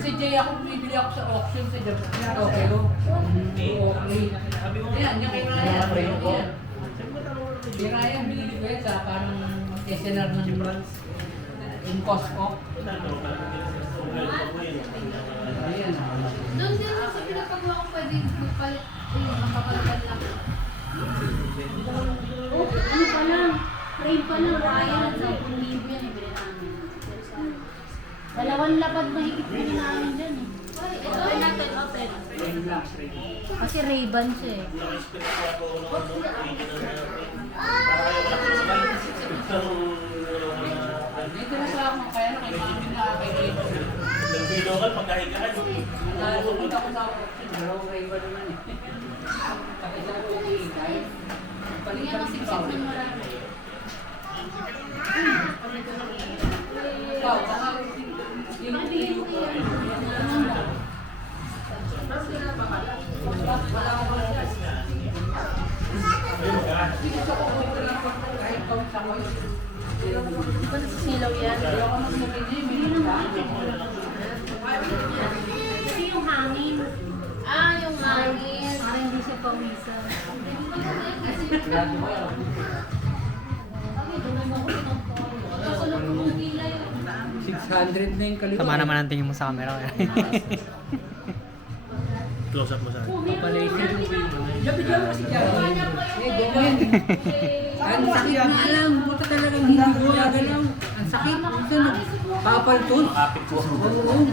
Kasi Jay, ako bumibili ako sa auction sa Tokyo. Okay. Yan, yung kay Ryan. Si Ryan, binili ko yan sa parang SNR ng in Costco. Ayan. Doon din sa pinapagawa ko pwede magpalit. Magpapalaban lang. Oh, ano pa lang? Frame pa lang. Ryan, 10,000 yan. Ibili namin. Dalawang lapad mahigit pili namin dyan eh. Open natin, open. Kasi Ray-Ban siya eh. Dito na sa mga kaya na kay Mami na kay Rito. Nagbilokan pagkahigaan. Pupunta ko sa auction. Dalawang Ray-Ban naman eh. Tapos ako pag-iingay. Hindi nga masiksik ng marami. Ikaw, baka yung iyo ko. Dito ko po lang kahit kung sa ko. Di ba sa silaw yan? Ako nang sabihin, Kasi yung hangin. Ah, yung hangin. Para hindi siya pawisan. Kasunod ko yung pila yun. 600 na yung kaliwa. Tama naman ang tingin mo sa camera. Close up mo sa akin. Papalaisin mo yung Gabi-gabi kasi dyan. Ganyan. Ang sakit nga lang. Buta talagang hindi ko nagalaw. Ang sakit. Kasi nagpapalton. Oo.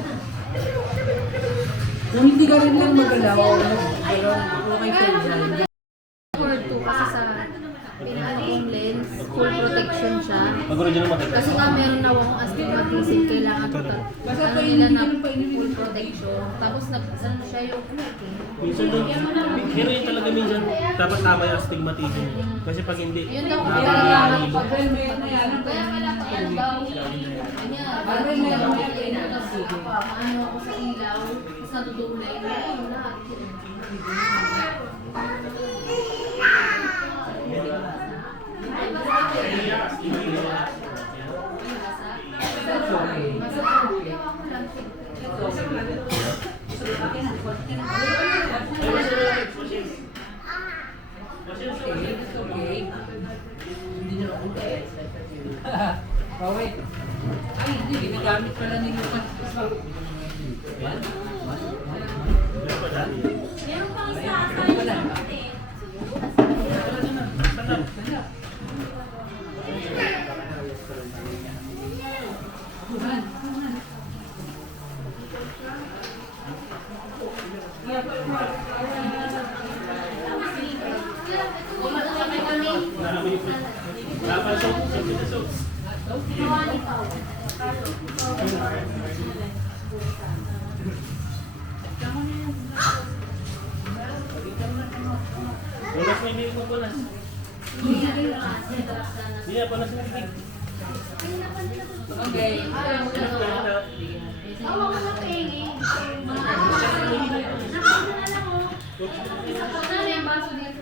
Kung hindi ka rin lang magalaw, okay kayo dyan. Or 2 kasi sa pinaka yung lens, full protection siya. Mag-original mo. Kasi nga meron na akong astigmatism, kailangan ko ano nila na full protection. Tapos ano siya yung Minsan doon, pero yun talaga minsan, dapat tama yung astigmatism. Kasi pag hindi, yun daw kung nakakahilo. kailangan ko kaya kailangan daw. Kanya, parang meron ako ano ako sa ilaw, tapos natutulay. Ayun lahat. Oh, wait. Ay, hindi. Ginagamit pala ni Lucas. Meron pang isa sa Punas mo yung ko punas. Hindi na punas mo yung Okay. Awa ko na pengi. Nakakita na baso dito.